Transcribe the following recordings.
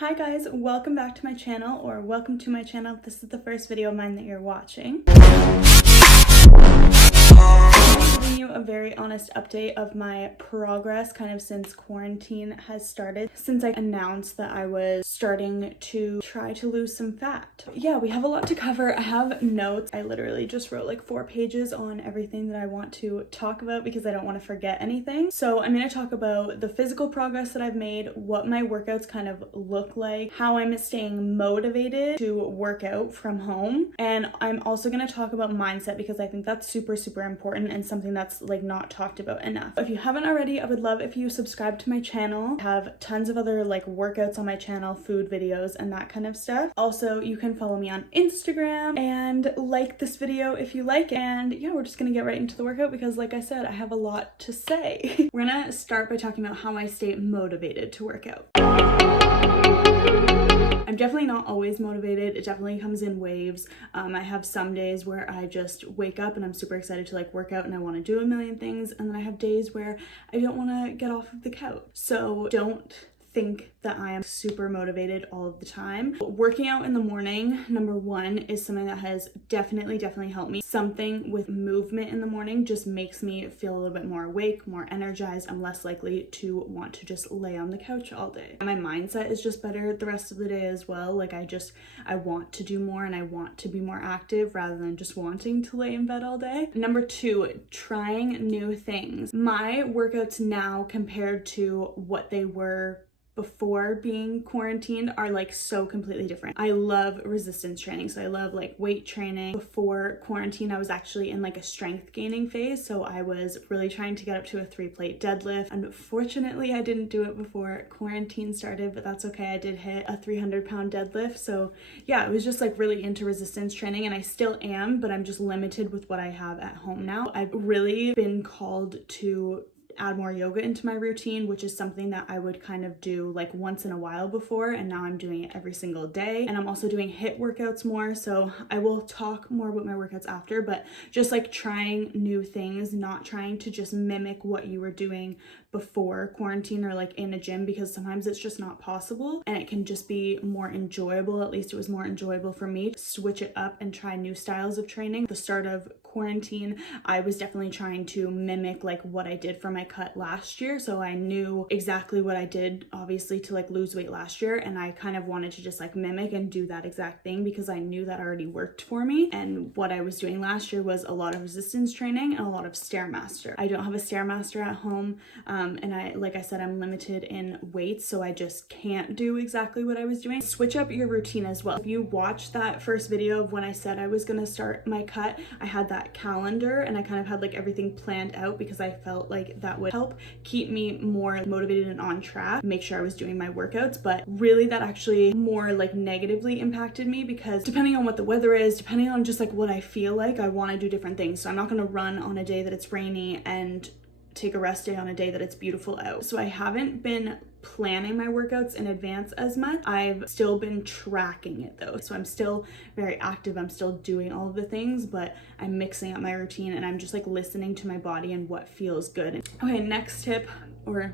Hi guys, welcome back to my channel, or welcome to my channel if this is the first video of mine that you're watching. I'm giving you a very honest update of my progress kind of since quarantine has started, since I announced that I was starting to try to lose some fat. Yeah, we have a lot to cover. I have notes. I literally just wrote like 4 pages on everything that I want to talk about because I don't want to forget anything. So I'm going to talk about the physical progress that I've made, what my workouts kind of look like, how I'm staying motivated to work out from home, and I'm also going to talk about mindset because I think that's super important and something that's like not talked about enough. If you haven't already, I would love if you subscribe to my channel. I have tons of other like workouts on my channel, food videos and that kind of stuff. Also, you can follow me on Instagram and like this video if you like it. And yeah, we're just gonna get right into the workout because like I said, I have a lot to say. We're gonna start by talking about how I stay motivated to work out. I'm definitely not always motivated. It definitely comes in waves. I have some days where I just wake up and I'm super excited to like work out and I want to do a million things, and then I have days where I don't want to get off of the couch. So don't think that I am super motivated all of the time. Working out in the morning, number one, is something that has definitely helped me. Something with movement in the morning just makes me feel a little bit more awake, more energized. I'm less likely to want to just lay on the couch all day. My mindset is just better the rest of the day as well. Like I want to do more and I want to be more active rather than just wanting to lay in bed all day. Number two, trying new things. My workouts now compared to what they were before being quarantined are like so completely different. I love resistance training, so I love like weight training. Before quarantine, I was actually in like a strength gaining phase, so I was really trying to get up to a 3-plate deadlift. Unfortunately, I didn't do it before quarantine started, but that's okay. I did hit a 300-pound deadlift, so yeah, it was just like really into resistance training, and I still am, but I'm just limited with what I have at home now. I've really been called to add more yoga into my routine, which is something that I would kind of do like once in a while before, and now I'm doing it every single day. And I'm also doing HIIT workouts more, so I will talk more about my workouts after, but just like trying new things, not trying to just mimic what you were doing before quarantine or like in a gym, because sometimes it's just not possible and it can just be more enjoyable. At least it was more enjoyable for me to switch it up and try new styles of training. At the start of quarantine, I was definitely trying to mimic like what I did for my cut last year, so I knew exactly what I did obviously to like lose weight last year, and I kind of wanted to just like mimic and do that exact thing because I knew that already worked for me. And what I was doing last year was a lot of resistance training and a lot of Stairmaster. I don't have a Stairmaster at home, and like I said, I'm limited in weights, so I just can't do exactly what I was doing. Switch up your routine as well. If you watched that first video of when I said I was gonna start my cut, I had that calendar and I kind of had like everything planned out because I felt like that would help keep me more motivated and on track, make sure I was doing my workouts. But really that actually more like negatively impacted me, because depending on what the weather is, depending on just like what I feel like, I want to do different things. So I'm not going to run on a day that it's rainy and take a rest day on a day that it's beautiful out. So I haven't been planning my workouts in advance as much. I've still been tracking it though. So I'm still very active. I'm still doing all of the things, but I'm mixing up my routine and I'm just like listening to my body and what feels good. Okay, next tip, or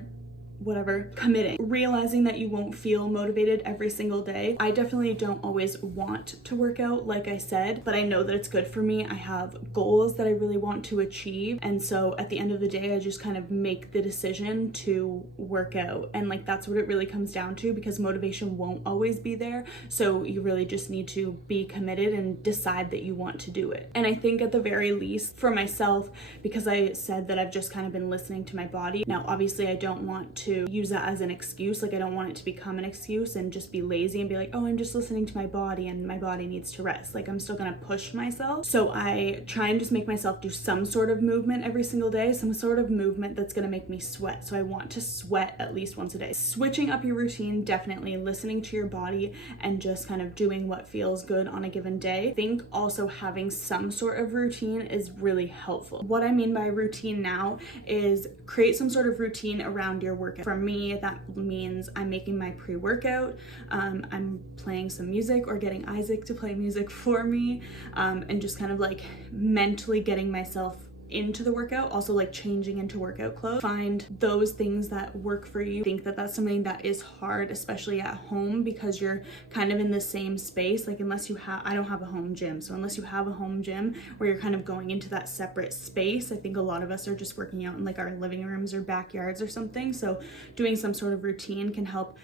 whatever, committing. Realizing that you won't feel motivated every single day. I definitely don't always want to work out, like I said, but I know that it's good for me. I have goals that I really want to achieve, and so at the end of the day, I just kind of make the decision to work out, and like that's what it really comes down to, because motivation won't always be there. So you really just need to be committed and decide that you want to do it. And I think at the very least for myself, because I said that I've just kind of been listening to my body. Now, obviously I don't want to use that as an excuse. Like I don't want it to become an excuse and just be lazy and be like, oh, I'm just listening to my body and my body needs to rest. Like I'm still gonna push myself. So I try and just make myself do some sort of movement every single day, some sort of movement that's gonna make me sweat. So I want to sweat at least once a day. Switching up your routine, definitely listening to your body and just kind of doing what feels good on a given day. I think also having some sort of routine is really helpful. What I mean by routine now is create some sort of routine around your workout. For me, that means I'm making my pre-workout, I'm playing some music or getting Isaac to play music for me, and just kind of like mentally getting myself into the workout, also like changing into workout clothes. Find those things that work for you. I think that that's something that is hard, especially at home, because you're kind of in the same space. Like unless you have, I don't have a home gym, so unless you have a home gym where you're kind of going into that separate space, I think a lot of us are just working out in like our living rooms or backyards or something. So doing some sort of routine can help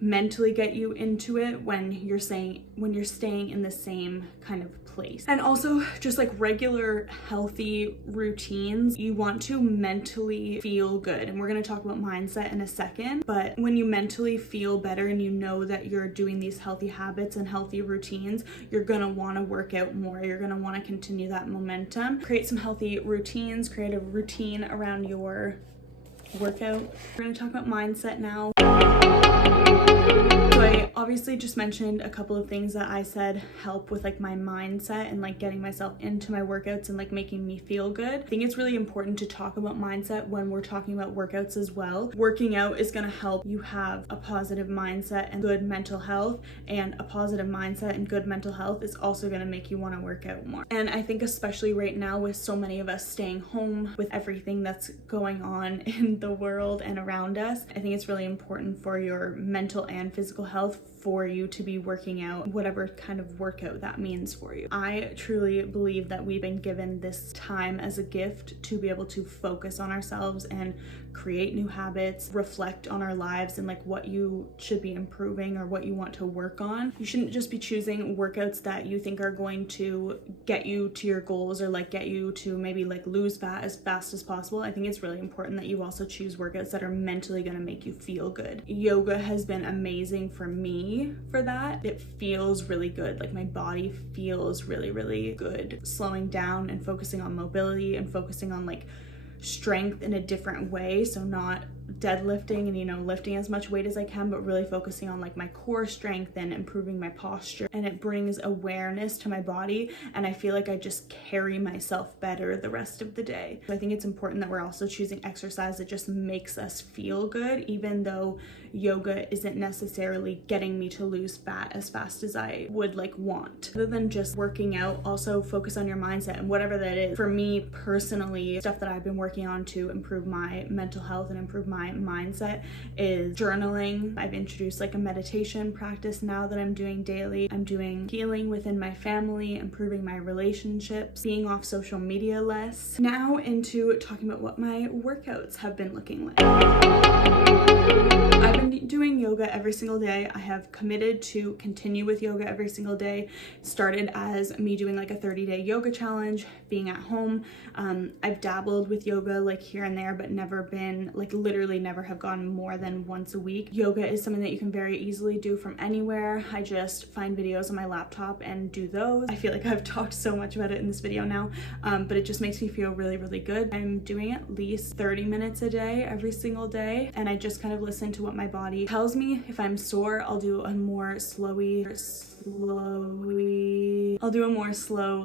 mentally get you into it when you're staying in the same kind of place. And also just like regular healthy routines, you want to mentally feel good, and we're going to talk about mindset in a second. But when you mentally feel better and you know that you're doing these healthy habits and healthy routines, you're going to want to work out more. You're going to want to continue that momentum. Create some healthy routines, create a routine around your workout. We're going to talk about mindset now. So I obviously just mentioned a couple of things that I said help with like my mindset and like getting myself into my workouts and like making me feel good. I think it's really important to talk about mindset when we're talking about workouts as well. Working out is going to help you have a positive mindset and good mental health, and a positive mindset and good mental health is also going to make you want to work out more. And I think especially right now with so many of us staying home with everything that's going on in the world and around us, I think it's really important for your mental and physical health for you to be working out, whatever kind of workout that means for you. I truly believe that we've been given this time as a gift to be able to focus on ourselves and create new habits, reflect on our lives and like what you should be improving or what you want to work on. You shouldn't just be choosing workouts that you think are going to get you to your goals or like get you to maybe like lose fat as fast as possible. I think it's really important that you also choose workouts that are mentally going to make you feel good. Yoga has been amazing for me for that. It feels really good. Like my body feels really, really good. Slowing down and focusing on mobility and focusing on like strength in a different way. So not deadlifting and, you know, lifting as much weight as I can, but really focusing on like my core strength and improving my posture. And it brings awareness to my body, and I feel like I just carry myself better the rest of the day. So I think it's important that we're also choosing exercise that just makes us feel good, even though yoga isn't necessarily getting me to lose fat as fast as I would like want. Other than just working out, also focus on your mindset and whatever that is. For me personally, stuff that I've been working on to improve my mental health and improve my mindset is journaling. I've introduced like a meditation practice now that I'm doing daily. I'm doing healing within my family, improving my relationships, being off social media less. Now into talking about what my workouts have been looking like. I've been doing yoga every single day. I have committed to continue with yoga every single day. It started as me doing like a 30-day yoga challenge, being at home. I've dabbled with yoga like here and there, but never been like literally never have gone more than once a week. Yoga is something that you can very easily do from anywhere. I just find videos on my laptop and do those. I feel like I've talked so much about it in this video now, but it just makes me feel really, really good. I'm doing at least 30 minutes a day every single day, and I just kind of listen to what my body tells me. If I'm sore, I'll do a more slow,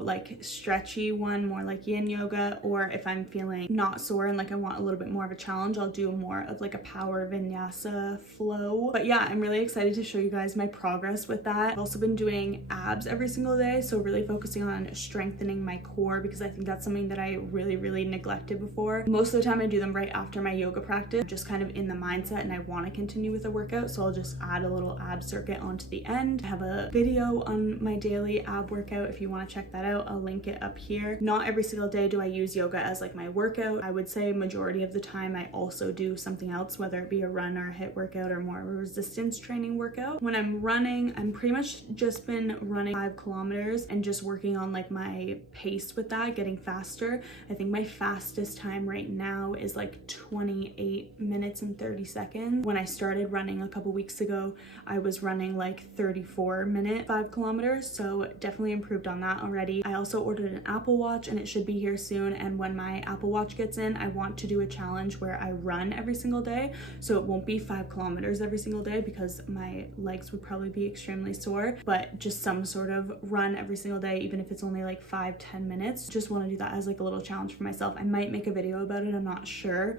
like stretchy one, more like yin yoga. Or if I'm feeling not sore and like I want a little bit more of a challenge, I'll do more of like a power vinyasa flow. But yeah, I'm really excited to show you guys my progress with that. I've also been doing abs every single day, so really focusing on strengthening my core, because I think that's something that I really, really neglected before. Most of the time I do them right after my yoga practice. I'm just kind of in the mindset and I want to continue with the workout, so I'll just add a little ab circuit onto the end. I have a video on my daily ab workout if you want to check that out. I'll link it up here. Not every single day do I use yoga as like my workout. I would say majority of the time I also do something else, whether it be a run or a HIIT workout or more of a resistance training workout. When I'm running, I'm pretty much just been running 5 kilometers and just working on like my pace with that, getting faster. I think my fastest time right now is like 28 minutes and 30 seconds. When I started running a couple weeks ago, I was running like 34-minute 5 kilometers, so definitely improved on that already. I also ordered an Apple Watch and it should be here soon, and when my Apple Watch gets in, I want to do a challenge where I run every single day, so it won't be 5 kilometers every single day because my legs would probably be extremely sore, but just some sort of run every single day, even if it's only like 5-10 minutes. Just want to do that as like a little challenge for myself. I might make a video about it, I'm not sure.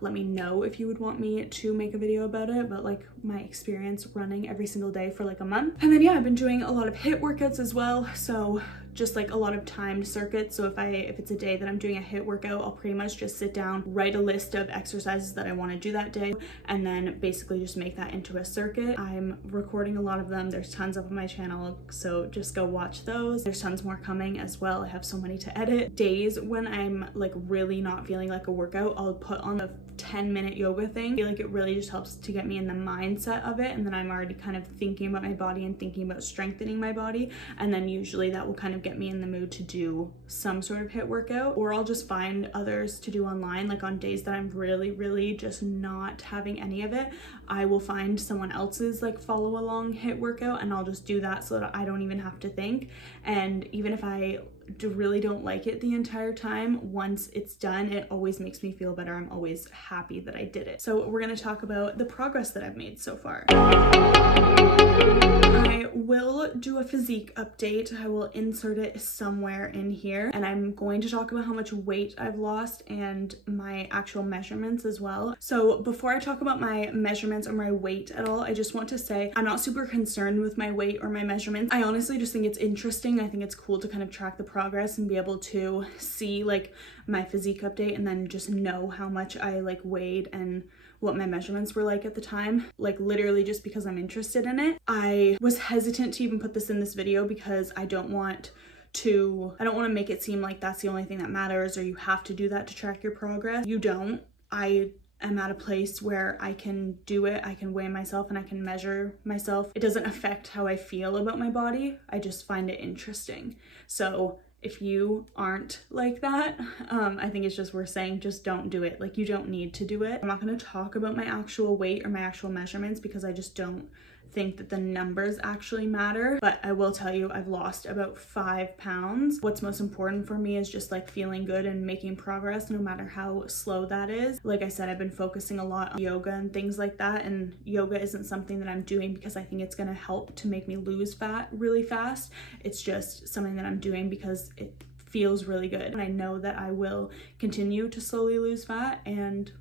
Let me know if you would want me to make a video about it, but like my experience running every single day for like a month. And then yeah, I've been doing a lot of HIIT workouts as well, so just like a lot of timed circuits. So if it's a day that I'm doing a HIIT workout, I'll pretty much just sit down, write a list of exercises that I want to do that day, and then basically just make that into a circuit. I'm recording a lot of them. There's tons up on my channel, so just go watch those. There's tons more coming as well. I have so many to edit. Days when I'm like really not feeling like a workout, I'll put on a 10-minute yoga thing. I feel like it really just helps to get me in the mindset of it, and then I'm already kind of thinking about my body and thinking about strengthening my body, and then usually that will kind of get me in the mood to do some sort of HIIT workout. Or I'll just find others to do online. Like on days that I'm really just not having any of it, I will find someone else's like follow along HIIT workout, and I'll just do that so that I don't even have to think. And even if I really don't like it the entire time, once it's done, it always makes me feel better. I'm always happy that I did it. So we're going to talk about the progress that I've made so far. I will do a physique update. I will insert it somewhere in here, and I'm going to talk about how much weight I've lost and my actual measurements as well. So before I talk about my measurements or my weight at all, I just want to say I'm not super concerned with my weight or my measurements. I honestly just think it's interesting. I think it's cool to kind of track the progress and be able to see like my physique update and then just know how much I like weighed and what my measurements were like at the time, like literally just because I'm interested in it. I was hesitant to even put this in this video because I don't want to make it seem like that's the only thing that matters or you have to do that to track your progress. You don't. I am at a place where I can do it. I can weigh myself and I can measure myself. It doesn't affect how I feel about my body. I just find it interesting. So if you aren't like that, I think it's just worth saying, just don't do it. Like, you don't need to do it. I'm not going to talk about my actual weight or my actual measurements because I just don't think that the numbers actually matter, but I will tell you I've lost about 5 pounds. What's most important for me is just like feeling good and making progress no matter how slow that is. Like I said, I've been focusing a lot on yoga and things like that, and yoga isn't something that I'm doing because I think it's going to help to make me lose fat really fast. It's just something that I'm doing because it feels really good, and I know that I will continue to slowly lose fat, and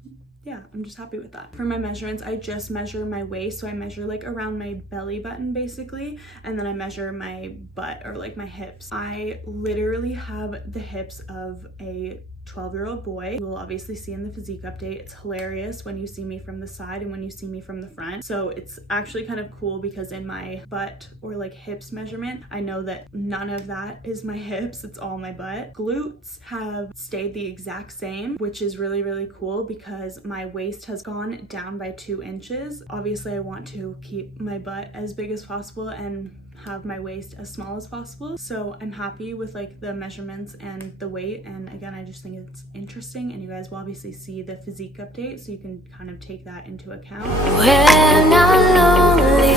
yeah, I'm just happy with that. For my measurements, I just measure my waist. So I measure like around my belly button basically, and then I measure my butt or like my hips. I literally have the hips of a 12-year-old boy. You will obviously see in the physique update. It's hilarious when you see me from the side and when you see me from the front. So it's actually kind of cool because in my butt or like hips measurement, I know that none of that is my hips, it's all my butt. Glutes have stayed the exact same, which is really cool because my waist has gone down by 2 inches. Obviously I want to keep my butt as big as possible and have my waist as small as possible. So I'm happy with like the measurements and the weight, and again, I just think it's interesting, and you guys will obviously see the physique update so you can kind of take that into account. When I'm lonely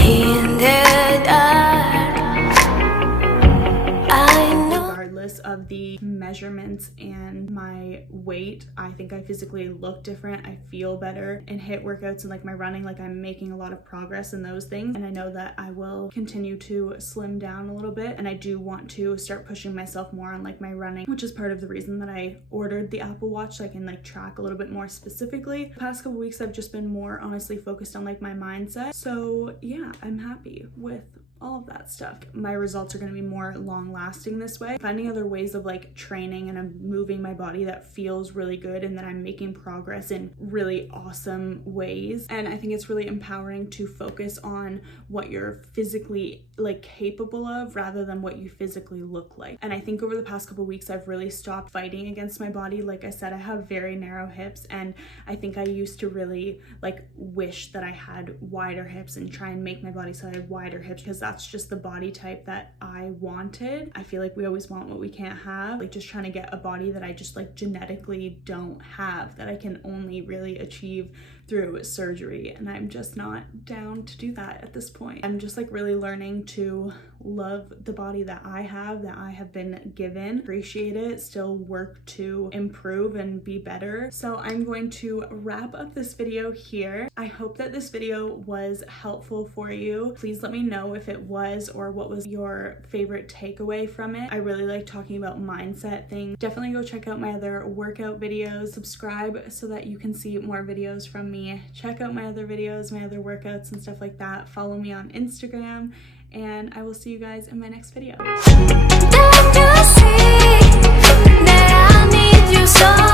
in the dark, I know. Regardless of the measurements and my weight, I think I physically look different. I feel better in HIIT workouts and like my running, like I'm making a lot of progress in those things, and I know that I will continue to slim down a little bit, and I do want to start pushing myself more on like my running, which is part of the reason that I ordered the Apple Watch so I can like track a little bit more specifically. The past couple weeks I've just been more honestly focused on like my mindset, so yeah, I'm happy with all of that stuff. My results are going to be more long lasting this way. Finding other ways of like training and I'm moving my body that feels really good and that I'm making progress in really awesome ways. And I think it's really empowering to focus on what you're physically like capable of rather than what you physically look like. And I think over the past couple weeks I've really stopped fighting against my body. Like I said, I have very narrow hips, and I think I used to really like wish that I had wider hips and try and make my body so I had wider hips because that's just the body type that I wanted. I feel like we always want what we can't have, like just trying to get a body that I just like genetically don't have, that I can only really achieve through surgery, and I'm just not down to do that at this point. I'm just like really learning to love the body that I have been given, appreciate it, still work to improve and be better. So I'm going to wrap up this video here. I hope that this video was helpful for you. Please let me know if it was, or what was your favorite takeaway from it. I really like talking about mindset things. Definitely go check out my other workout videos, subscribe so that you can see more videos from me. me. Check out my other videos, my other workouts and stuff like that. Follow me on Instagram, and I will see you guys in my next video. Don't you see that I need you so